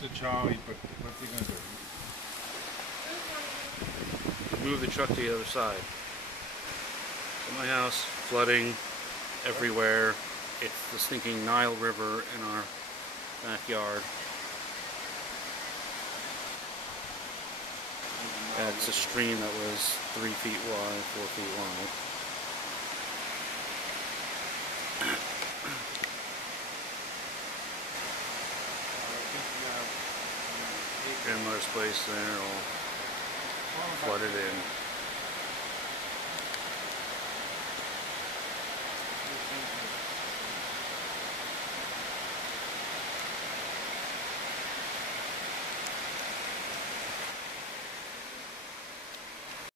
to Charlie, but what's he gonna do? Move the truck to the other side. So my house, flooding everywhere. It's the stinking Nile River in our backyard. That's a stream that was 3 feet wide, 4 feet wide. Grandmother's place there, all flooded in.